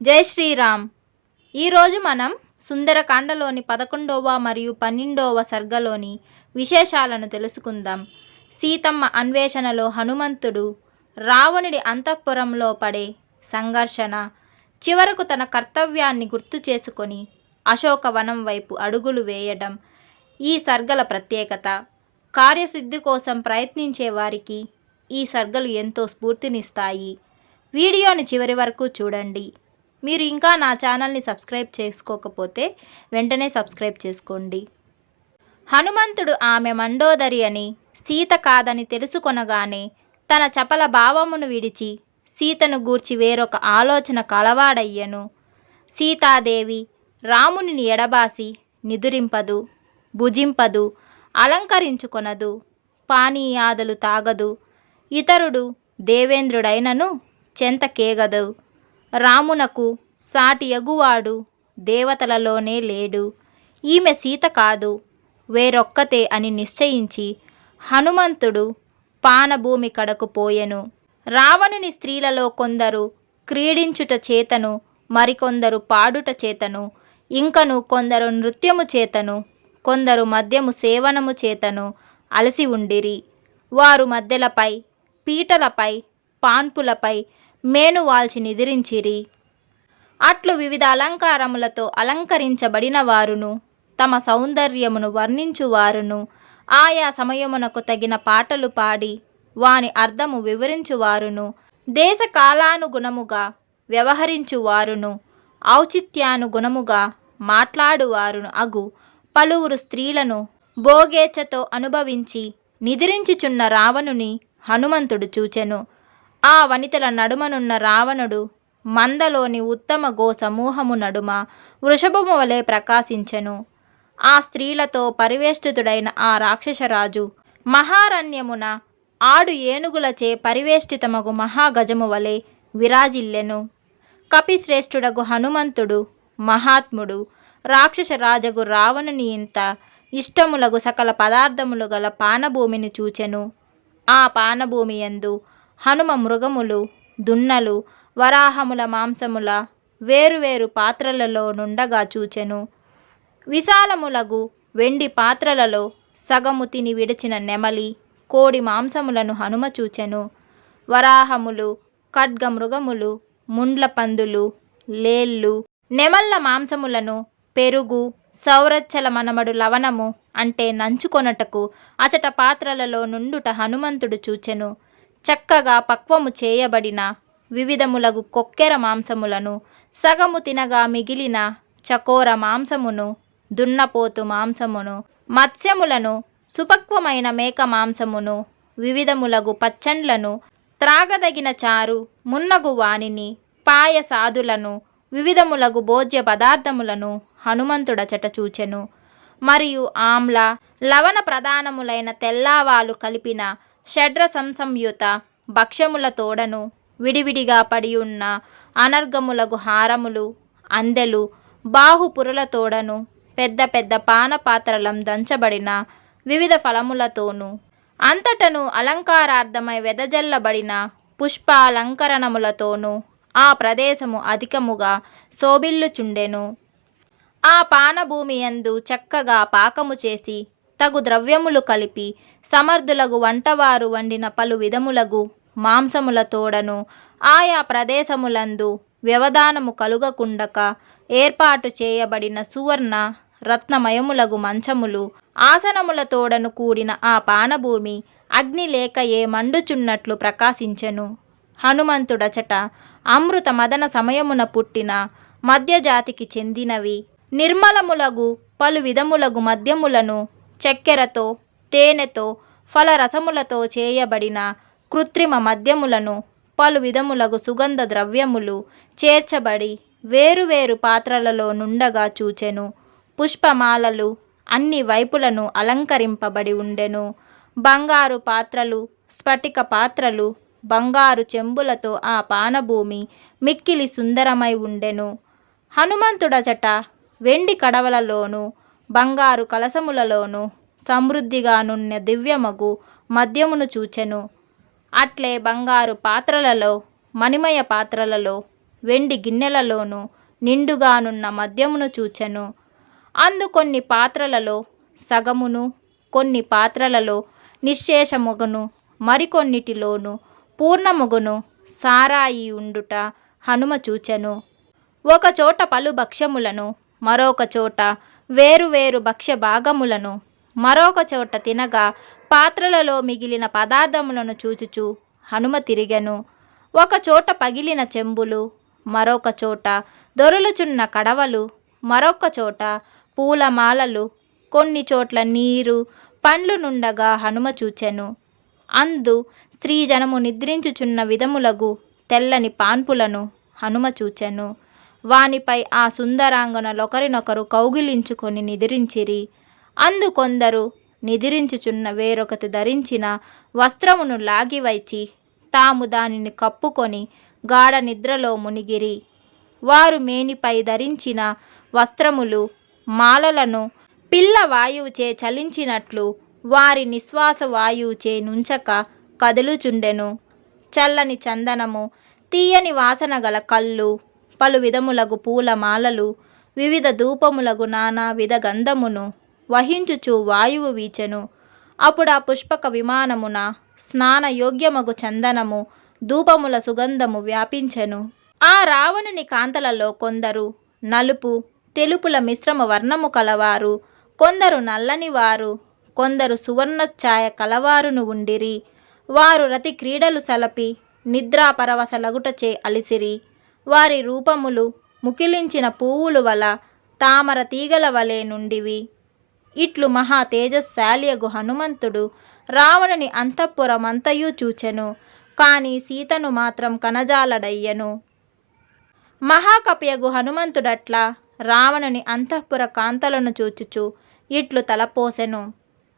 జై శ్రీరామ్. ఈరోజు మనం సుందరకాండలోని 11వ మరియు 12వ సర్గలోని విశేషాలను తెలుసుకుందాం. సీతమ్మ అన్వేషణలో హనుమంతుడు, రావణుడి అంతఃపురంలో పడే సంఘర్షణ, చివరకు తన కర్తవ్యాన్ని గుర్తు చేసుకొని అశోకవనం వైపు అడుగులు వేయడం ఈ సర్గల ప్రత్యేకత. కార్యసిద్ధి కోసం ప్రయత్నించే వారికి ఈ సర్గలు ఎంతో స్ఫూర్తినిస్తాయి. వీడియోని చివరి వరకు చూడండి. మీరు ఇంకా నా ఛానల్ని సబ్స్క్రైబ్ చేసుకోకపోతే వెంటనే సబ్స్క్రైబ్ చేసుకోండి. హనుమంతుడు ఆమె మండోదరి అని, సీత కాదని తెలుసుకొనగానే తన చపల భావమును విడిచి సీతను గూర్చి వేరొక ఆలోచన కలవాడయ్యను. సీతాదేవి రామునిని ఎడబాసి నిదురింపదు, భుజింపదు, అలంకరించుకొనదు, పానీయాదులు తాగదు. ఇతరుడు దేవేంద్రుడైనను చెంతకేగదు. రామునకు సాటి యగువాడు దేవతలలోనే లేడు. ఈమె సీత కాదు, వేరొక్కతే అని నిశ్చయించి హనుమంతుడు పానభూమి కడకు పోయెను. రావణుని స్త్రీలలో కొందరు క్రీడించుట చేతను, మరికొందరు పాడుట చేతను, ఇంకను కొందరు నృత్యము చేతను, కొందరు మద్యము సేవనము చేతను అలసి ఉండిరి. వారు మద్దెలపై, పీటలపై, పాన్పులపై మేనువాల్చి నిద్రించిరి. అట్లు వివిధ అలంకారములతో అలంకరించబడిన వారును, తమ సౌందర్యమును వర్ణించువారును, ఆయా సమయమునకు తగిన పాటలు పాడి వాని అర్థము వివరించువారును, దేశకాలానుగుణముగా వ్యవహరించువారును, ఔచిత్యానుగుణముగా మాట్లాడువారును అగు పలువురు స్త్రీలను భోగేచ్ఛతో అనుభవించి నిద్రించుచున్న రావణుని హనుమంతుడు చూచెను. ఆ వనితల నడుమనున్న రావణుడు మందలోని ఉత్తమ గో సమూహము నడుమ వృషభము వలె ప్రకాశించెను. ఆ స్త్రీలతో పరివేష్టితుడైన ఆ రాక్షసరాజు మహారణ్యమున ఆడు ఏనుగులచే పరివేష్టితమగు మహాగజము వలె విరాజిల్లెను. కపిశ్రేష్ఠుడగు హనుమంతుడు మహాత్ముడు రాక్షసరాజగు రావణుని ఇంత ఇష్టములగు సకల పదార్థములు గల పానభూమిని చూచెను. ఆ పానభూమి యందు హనుమ మృగములు, దున్నలు, వరాహముల మాంసముల వేరువేరు పాత్రలలో నుండగా చూచెను. విశాలములగు వెండి పాత్రలలో సగము తిని విడిచిన నెమలి, కోడి మాంసములను హనుమ చూచెను. వరాహములు, ఖడ్గ మృగములు, ముండ్ల పందులు, లేళ్ళు, నెమళ్ళ మాంసములను, పెరుగు, సౌరచ్చల మనమడు లవణము అంటే నంచుకొనటకు అచట పాత్రలలో నుండుట హనుమంతుడు చూచెను. చక్కగా పక్వము చేయబడిన వివిధములగు కొక్కెర మాంసములను, సగము తినగా మిగిలిన చకోర మాంసమును, దున్నపోతు మాంసమును, మత్స్యములను, సుపక్వమైన మేక మాంసమును, వివిధములగు పచ్చండ్లను, త్రాగదగిన చారు మున్నగు వానిని, పాయసాదులను, వివిధములగు భోజ్య పదార్థములను హనుమంతుడచట చూచెను. మరియు ఆమ్ల, లవణ ప్రధానములైన తెల్లావాలు కలిపిన షడ్రసంసంయుత భక్ష్యముల తోడను, విడివిడిగా పడియున్న అనర్గములగు హారములు, అందెలు, బాహుపురుల తోడను, పెద్ద పెద్ద పానపాత్రలం దంచబడిన వివిధ ఫలములతోనూ, అంతటను అలంకారార్థమై వెదజల్లబడిన పుష్పాలంకరణములతోనూ ఆ ప్రదేశము అధికముగా శోభిల్లుచుండెను. ఆ పానభూమి యందు చక్కగా పాకము చేసి తగు ద్రవ్యములు కలిపి సమర్థులగు వంటవారు వండిన పలు విధములగు మాంసముల తోడను, ఆయా ప్రదేశములందు వ్యవధానము కలుగకుండక ఏర్పాటు చేయబడిన సువర్ణ రత్నమయములగు మంచములు, ఆసనముల తోడను కూడిన ఆ పానభూమి అగ్ని లేకయే మండుచున్నట్లు ప్రకాశించెను. హనుమంతుడచట అమృత మదన సమయమున పుట్టిన మధ్యజాతికి చెందినవి నిర్మలములగు పలు విధములగు మద్యములను, చక్కెరతో, తేనెతో, ఫలరసములతో చేయబడిన కృత్రిమ మద్యములను, పలు విధములగు సుగంధ ద్రవ్యములు చేర్చబడి వేరువేరు పాత్రలలో నుండగా చూచెను. పుష్పమాలలు అన్ని వైపులను అలంకరింపబడి ఉండెను. బంగారు పాత్రలు, స్ఫటిక పాత్రలు, బంగారు చెంబులతో ఆ పానభూమి మిక్కిలి సుందరమై ఉండెను. హనుమంతుడచట వెండి కడవలలోను, బంగారు కలసములలోను సమృద్ధిగానున్న దివ్యమగు మద్యమును చూచెను. అట్లే బంగారు పాత్రలలో, మణిమయ పాత్రలలో, వెండి గిన్నెలలోనూ నిండుగానున్న మద్యమును చూచెను. అందు కొన్ని పాత్రలలో సగమును, కొన్ని పాత్రలలో నిశ్శేషముగను, మరికొన్నిటిలోను పూర్ణముగును సారాయి ఉండుట హనుమ చూచెను. ఒకచోట పలు భక్ష్యములను, మరొక చోట వేరువేరు భక్ష్య భాగములను, మరొక చోట తినగా పాత్రలలో మిగిలిన పదార్థములను చూచుచు హనుమ తిరిగెను. ఒకచోట పగిలిన చెంబులు, మరొక చోట దొరులుచున్న కడవలు, మరొక చోట పూలమాలలు, కొన్ని చోట్ల నీరు పండ్లు నుండగా హనుమ చూచెను. అందు స్త్రీజనము నిద్రించుచున్న విధములగు తెల్లని పాన్పులను హనుమ చూచెను. వానిపై ఆ సుందరాంగనలొకరినొకరు కౌగిలించుకొని నిద్రించిరి. అందు కొందరు నిద్రించుచున్న వేరొకటి ధరించిన వస్త్రమును లాగివైచి తాము దానిని కప్పుకొని గాఢ నిద్రలో మునిగిరి. వారు మేనిపై ధరించిన వస్త్రములు మాలలను పిల్ల వాయువుచే చలించినట్లు వారి నిశ్వాస వాయువుచే నుంచక కదులుచుండెను. చల్లని చందనము, తీయని వాసన గల కళ్ళు, పలు విధములగు పూలమాలలు, వివిధ ధూపములగు నానా విధ గంధమును వహించుచు వాయువు వీచెను. అప్పుడు ఆ పుష్పక విమానమున స్నాన యోగ్యమగు చందనము, ధూపముల సుగంధము వ్యాపించెను. ఆ రావణుని కాంతలలో కొందరు నలుపు తెలుపుల మిశ్రమ వర్ణము కలవారు, కొందరు నల్లని వారు, కొందరు సువర్ణఛాయ కలవారును ఉండిరి. వారు రతి క్రీడలు సలపి నిద్రాపరవశలగుటచే అలిసిరి. వారి రూపములు ముకిలించిన పువ్వులు వల తామర తీగల వలె నుండివి. ఇట్లు మహా తేజశాలియగు హనుమంతుడు రావణుని అంతఃపురమంతయు చూచెను, కాని సీతను మాత్రం కనజాలడయ్యను. మహాకపియగు హనుమంతుడట్లా రావణుని అంతఃపుర కాంతలను చూచుచు ఇట్లు తలపోసెను.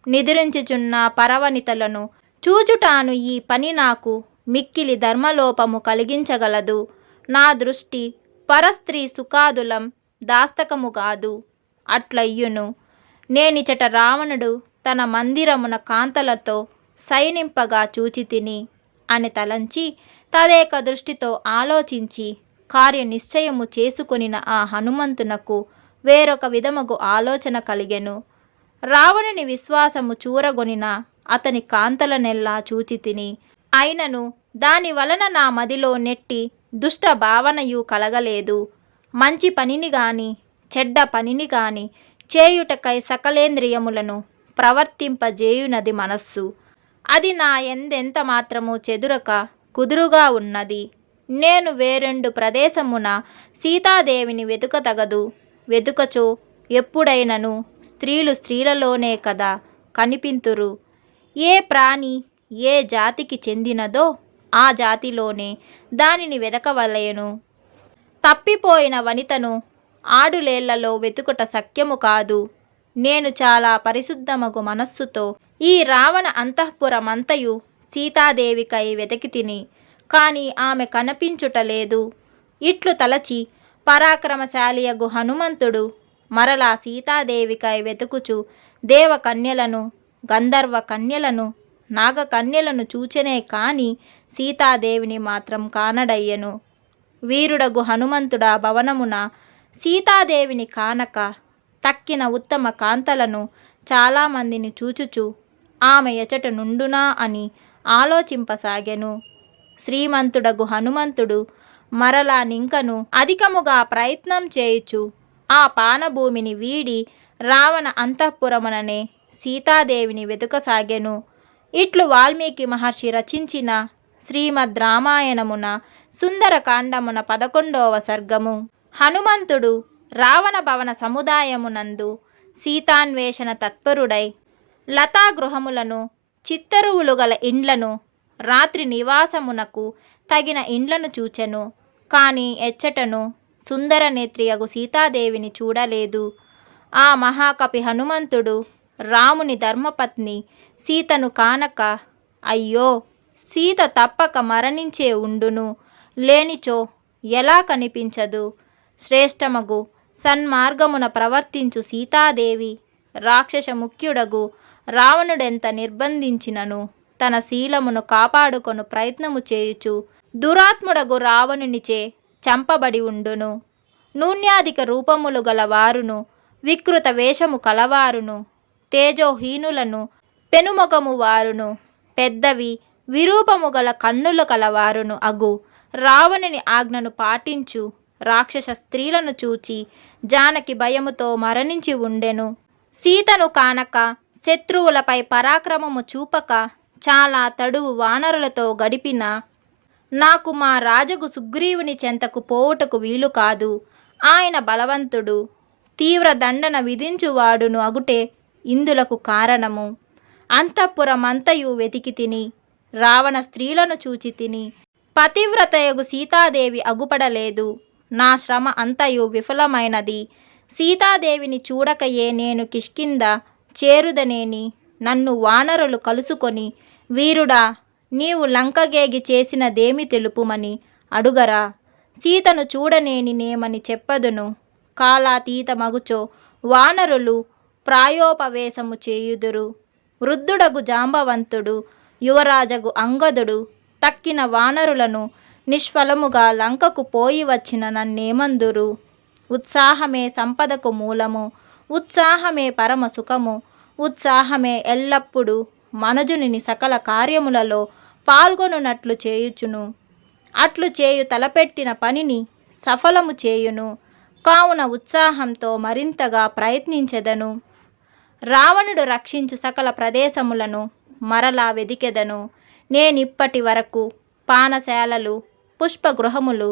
నిద్రించుచున్న పరవనితలను చూచుటాను ఈ పని నాకు మిక్కిలి ధర్మలోపము కలిగించగలదు. నా దృష్టి పరస్త్రీ సుఖాదులం దాస్తకము కాదు. అట్లయ్యును. నేనిచట రావణుడు తన మందిరమున కాంతలతో శయనింపగా చూచితిని అని తలంచి తదేక దృష్టితో ఆలోచించి కార్యనిశ్చయము చేసుకొనిన ఆ హనుమంతునకు వేరొక విధముగు ఆలోచన కలిగెను. రావణుని విశ్వాసము చూరగొనిన అతని కాంతలనెల్లా చూచితిని. అయినను దాని వలన నా మదిలో నెట్టి దుష్ట భావనయు కలగలేదు. మంచి పనిని గాని చెడ్డ పనిని గాని చేయుటకై సకలేంద్రియములను ప్రవర్తింపజేయునది మనస్సు. అది నా ఎందెంత మాత్రము చెదురక కుదురుగా ఉన్నది. నేను వేరెండు ప్రదేశమున సీతాదేవిని వెతుకతగదు. వెతుకచో ఎప్పుడైనను స్త్రీలు స్త్రీలలోనే కదా కనిపింతురు. ఏ ప్రాణి ఏ జాతికి చెందినదో ఆ జాతిలోనే దానిని వెదకవలెను. తప్పిపోయిన వనితను ఆడులేళ్లలో వెతుకుట సఖ్యము కాదు. నేను చాలా పరిశుద్ధమగు మనస్సుతో ఈ రావణ అంతఃపురమంతయు సీతాదేవికై వెతికితిని, కాని ఆమె కనిపించుటలేదు. ఇట్లు తలచి పరాక్రమశాలియగు హనుమంతుడు మరలా సీతాదేవికై వెతుకుచు దేవకన్యలను, గంధర్వ కన్యలను, నాగకన్యలను చూచెనే కాని సీతాదేవిని మాత్రం కానడయ్యెను. వీరుడగు హనుమంతుడా భవనమున సీతాదేవిని కానక తక్కిన ఉత్తమ కాంతలను చాలామందిని చూచుచు ఆమె ఎచట నుండునా అని ఆలోచింపసాగెను. శ్రీమంతుడగు హనుమంతుడు మరలా నింకను అధికముగా ప్రయత్నం చేయుచు ఆ పానభూమిని వీడి రావణ అంతఃపురముననే సీతాదేవిని వెతుకసాగెను. ఇట్లు వాల్మీకి మహర్షి రచించిన శ్రీమద్ రామాయణమున సుందరకాండమున 11వ సర్గము. హనుమంతుడు రావణ భవన సముదాయమునందు సీతాన్వేషణ తత్పరుడై లతాగృహములను, చిత్తరువులు గల ఇండ్లను, రాత్రి నివాసమునకు తగిన ఇండ్లను చూచెను. కాని ఎచ్చటను సుందర నేత్రియగు సీతాదేవిని చూడలేదు. ఆ మహాకపి హనుమంతుడు రాముని ధర్మపత్ని సీతను కానక, అయ్యో సీత తప్పక మరణించే ఉండును, లేనిచో ఎలా కనిపించదు, శ్రేష్టమగు సన్మార్గమున ప్రవర్తించు సీతాదేవి రాక్షస ముఖ్యుడగు రావణుడెంత నిర్బంధించినను తన శీలమును కాపాడుకొను ప్రయత్నము చేయుచు దురాత్ముడగు రావణునిచే చంపబడి ఉండును. నూన్యాధిక రూపములు గల వారును, వికృత వేషము కలవారును, తేజోహీనులను, పెనుముఖము వారును, పెద్దవి విరూపము గల కన్నులు కలవారును అగు రావణుని ఆజ్ఞను పాటించు రాక్షస స్త్రీలను చూచి జానకి భయముతో మరణించి ఉండెను. సీతను కానక, శత్రువులపై పరాక్రమము చూపక, చాలా తడువు వానరులతో గడిపిన నాకు మా రాజగు సుగ్రీవుని చెంతకు పోవుటకు వీలు కాదు. ఆయన బలవంతుడు, తీవ్ర దండన విధించువాడును అగుటే ఇందులకు కారణము. అంతఃపురమంతయు వెతికి తిని, రావణ స్త్రీలను చూచి తిని, పతివ్రతయగు సీతాదేవి అగుపడలేదు. నా శ్రమ అంతయు విఫలమైనది. సీతాదేవిని చూడకయే నేను కిష్కింద చేరుదనేని నన్ను వానరులు కలుసుకొని, వీరుడా, నీవు లంకగేగి చేసినదేమి తెలుపుమని అడుగరా. సీతను చూడనేని నేమని చెప్పదును. కాలాతీతమగుచో వానరులు ప్రాయోపవేశము చేయుదురు. వృద్ధుడగు జాంబవంతుడు, యువరాజగు అంగదుడు తక్కిన వానరులను నిష్ఫలముగా లంకకు పోయి వచ్చిన నన్నేమందురు. ఉత్సాహమే సంపదకు మూలము, ఉత్సాహమే పరమ సుఖము, ఉత్సాహమే ఎల్లప్పుడూ మనుజుని సకల కార్యములలో పాల్గొనున్నట్లు చేయుచును. అట్లు చేయు తలపెట్టిన పనిని సఫలము చేయును. కావున ఉత్సాహంతో మరింతగా ప్రయత్నించెదను. రావణుడు రక్షించు సకల ప్రదేశములను మరలా వెదికెదను. నేనిప్పటి వరకు పానశాలలు, పుష్పగృహములు,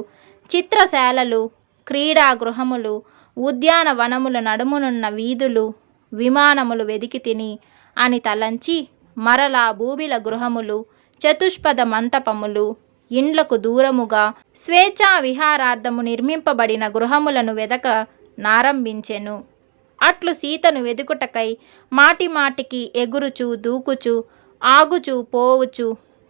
చిత్రశాలలు, క్రీడాగృహములు, ఉద్యానవనముల నడుమునున్న వీధులు, విమానములు వెదికి తిని అని తలంచి, మరలా భూబిల గృహములు, చతుష్పద మంటపములు, ఇండ్లకు దూరముగా స్వేచ్ఛా విహారార్థము నిర్మింపబడిన గృహములను వెదక నారంభించెను. అట్లు సీతను వెదుకుటకై మాటిమాటికి ఎగురుచు దూకుచు, ఆగుచు పోవుచు,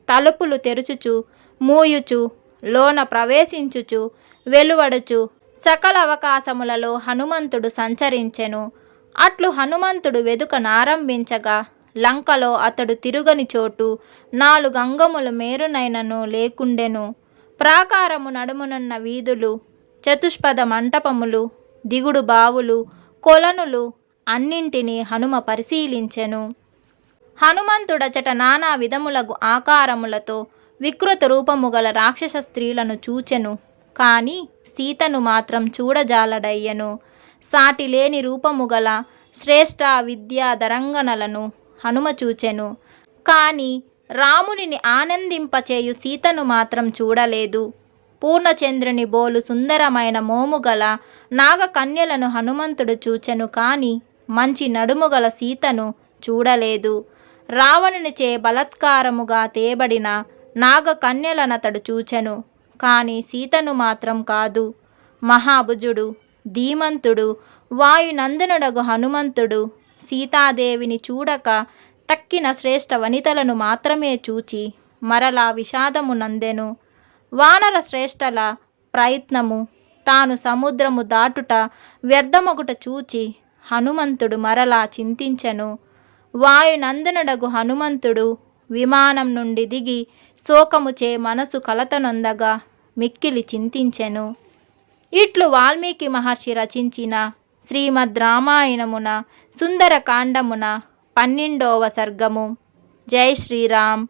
తలుపులు తెరుచుచు మూయుచు, లోన ప్రవేశించుచు వెలువడుచు సకల అవకాశములలో హనుమంతుడు సంచరించెను. అట్లు హనుమంతుడు వెదుక నారంభించగా లంకలో అతడు తిరుగని చోటు 4 అంగముల మేరునైనను లేకుండెను. ప్రాకారము నడుమునున్న వీధులు, చతుష్పద మంటపములు, దిగుడు బావులు, కొలనులు అన్నింటినీ హనుమ పరిశీలించెను. హనుమంతుడచట నానా విధములగు ఆకారములతో వికృత రూపము గల రాక్షస స్త్రీలను చూచెను. కాని సీతను మాత్రం చూడజాలడయ్యను. సాటిలేని రూపము గల శ్రేష్ఠ విద్యాధరంగణలను హనుమ చూచెను. కాని రామునిని ఆనందింపచేయు సీతను మాత్రం చూడలేదు. పూర్ణచంద్రుని బోలు సుందరమైన మోముగల నాగకన్యలను హనుమంతుడు చూచెను. కాని మంచి నడుముగల సీతను చూడలేదు. రావణునిచే బలత్కారముగా తేబడిన నాగకన్యలనతడు చూచెను. కాని సీతను మాత్రం కాదు. మహాభుజుడు, ధీమంతుడు, వాయునందనుడగు హనుమంతుడు సీతాదేవిని చూడక తక్కిన శ్రేష్ఠ వనితలను మాత్రమే చూచి మరలా విషాదము నందెను. వానర శ్రేష్ఠల ప్రయత్నము తాను సముద్రము దాటుట వ్యర్థమగుట చూచి హనుమంతుడు మరలా చింతించెను. వాయునందనుడగు హనుమంతుడు విమానం నుండి దిగి శోకముచే మనసు కలతనొందగా మిక్కిలి చింతించెను. ఇట్లు వాల్మీకి మహర్షి రచించిన శ్రీమద్ రామాయణమున సుందరకాండమున 12వ సర్గము. జై శ్రీరామ్.